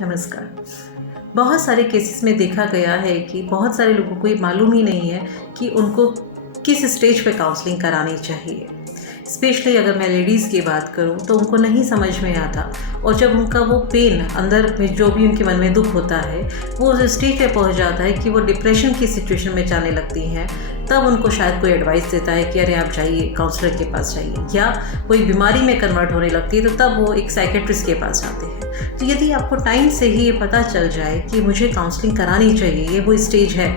नमस्कार। बहुत सारे केसेस में देखा गया है कि बहुत सारे लोगों को ये मालूम ही नहीं है कि उनको किस स्टेज पे काउंसलिंग करानी चाहिए। स्पेशली अगर मैं लेडीज़ की बात करूं तो उनको नहीं समझ में आता, और जब उनका वो पेन अंदर में जो भी उनके मन में दुख होता है वो उस स्टेज पे पहुंच जाता है कि वो डिप्रेशन की सिचुएशन में जाने लगती हैं, तब उनको शायद कोई एडवाइस देता है कि अरे आप जाइए, काउंसलर के पास जाइए, या कोई बीमारी में कन्वर्ट होने लगती है तो तब वो एक साइकेट्रिस्ट के पास जाते हैं। तो यदि आपको टाइम से ही ये पता चल जाए कि मुझे काउंसलिंग करानी चाहिए, ये वो स्टेज है,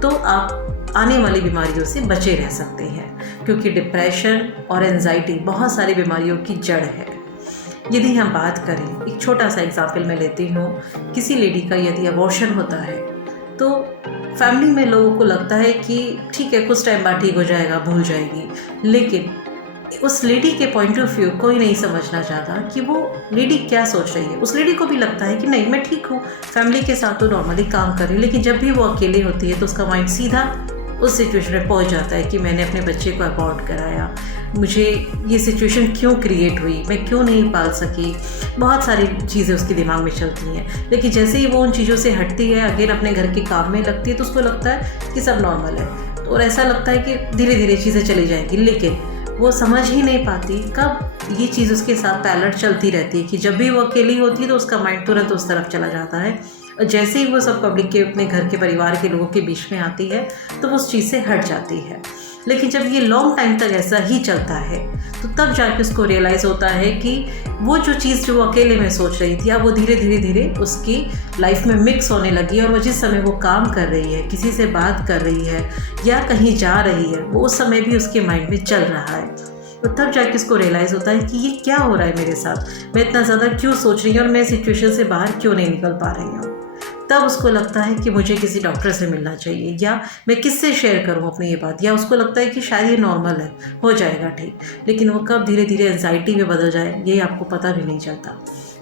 तो आप आने वाली बीमारियों से बचे रह सकते हैं, क्योंकि डिप्रेशन और एंजाइटी बहुत सारी बीमारियों की जड़ है। यदि हम बात करें, एक छोटा सा एग्जाम्पल मैं लेती हूँ, किसी लेडी का यदि अबॉर्शन होता है तो फैमिली में लोगों को लगता है कि ठीक है, कुछ टाइम बाद ठीक हो जाएगा, भूल जाएगी, लेकिन उस लेडी के पॉइंट ऑफ व्यू कोई नहीं समझना चाहता कि वो लेडी क्या सोच रही है। उस लेडी को भी लगता है कि नहीं, मैं ठीक हूँ, फैमिली के साथ तो नॉर्मली काम कर रही हूँ, लेकिन जब भी वो अकेली होती है तो उसका माइंड सीधा उस सिचुएशन में पहुंच जाता है कि मैंने अपने बच्चे को अबॉर्ट कराया, मुझे ये सिचुएशन क्यों क्रिएट हुई, मैं क्यों नहीं पाल सकी। बहुत सारी चीज़ें उसके दिमाग में चलती हैं, लेकिन जैसे ही वो उन चीज़ों से हटती है, अगेन अपने घर के काम में लगती है, तो उसको लगता है कि सब नॉर्मल है, और ऐसा लगता है कि धीरे धीरे चीज़ें चली जाएंगी। लेकिन वो समझ ही नहीं पाती कब ये चीज़ उसके साथ पैरेलल चलती रहती है कि जब भी वो अकेली होती है तो उसका माइंड तुरंत उस तरफ चला जाता है, और जैसे ही वो सब पब्लिक के, अपने घर के परिवार के लोगों के बीच में आती है तो वो उस चीज़ से हट जाती है। लेकिन जब ये लॉन्ग टाइम तक ऐसा ही चलता है तो तब जाके उसको रियलाइज़ होता है कि वो जो चीज़ जो वो अकेले में सोच रही थी, अब वो धीरे धीरे धीरे उसकी लाइफ में मिक्स होने लगी है, और वो जिस समय वो काम कर रही है, किसी से बात कर रही है या कहीं जा रही है, वो उस समय भी उसके माइंड में चल रहा है। तो तब जाके उसको रियलाइज़ होता है कि ये क्या हो रहा है मेरे साथ, मैं इतना ज़्यादा क्यों सोच रही हूँ और मैं सिचुएशन से बाहर क्यों नहीं निकल पा रही हूँ। तब उसको लगता है कि मुझे किसी डॉक्टर से मिलना चाहिए, या मैं किससे शेयर करूं अपनी ये बात, या उसको लगता है कि शायद ये नॉर्मल है, हो जाएगा ठीक, लेकिन वो कब धीरे धीरे एंजाइटी में बदल जाए ये आपको पता भी नहीं चलता।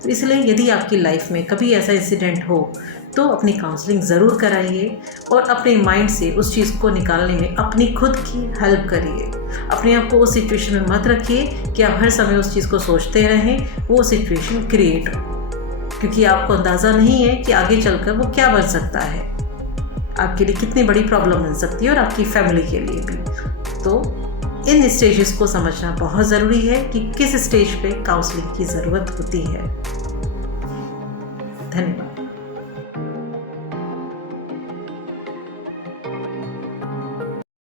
तो इसलिए यदि आपकी लाइफ में कभी ऐसा इंसिडेंट हो तो अपनी काउंसलिंग ज़रूर कराइए, और अपने माइंड से उस चीज़ को निकालने में अपनी खुद की हेल्प करिए। अपने आप को उस सिचुएशन में मत रखिए कि आप हर समय उस चीज़ को सोचते रहें, वो सिचुएशन क्रिएट हो, क्योंकि आपको अंदाज़ा नहीं है कि आगे चलकर वो क्या बन सकता है, आपके लिए कितनी बड़ी प्रॉब्लम बन सकती है, और आपकी फैमिली के लिए भी। तो इन स्टेजेस को समझना बहुत ज़रूरी है कि किस स्टेज पे काउंसलिंग की ज़रूरत होती है। धन्यवाद।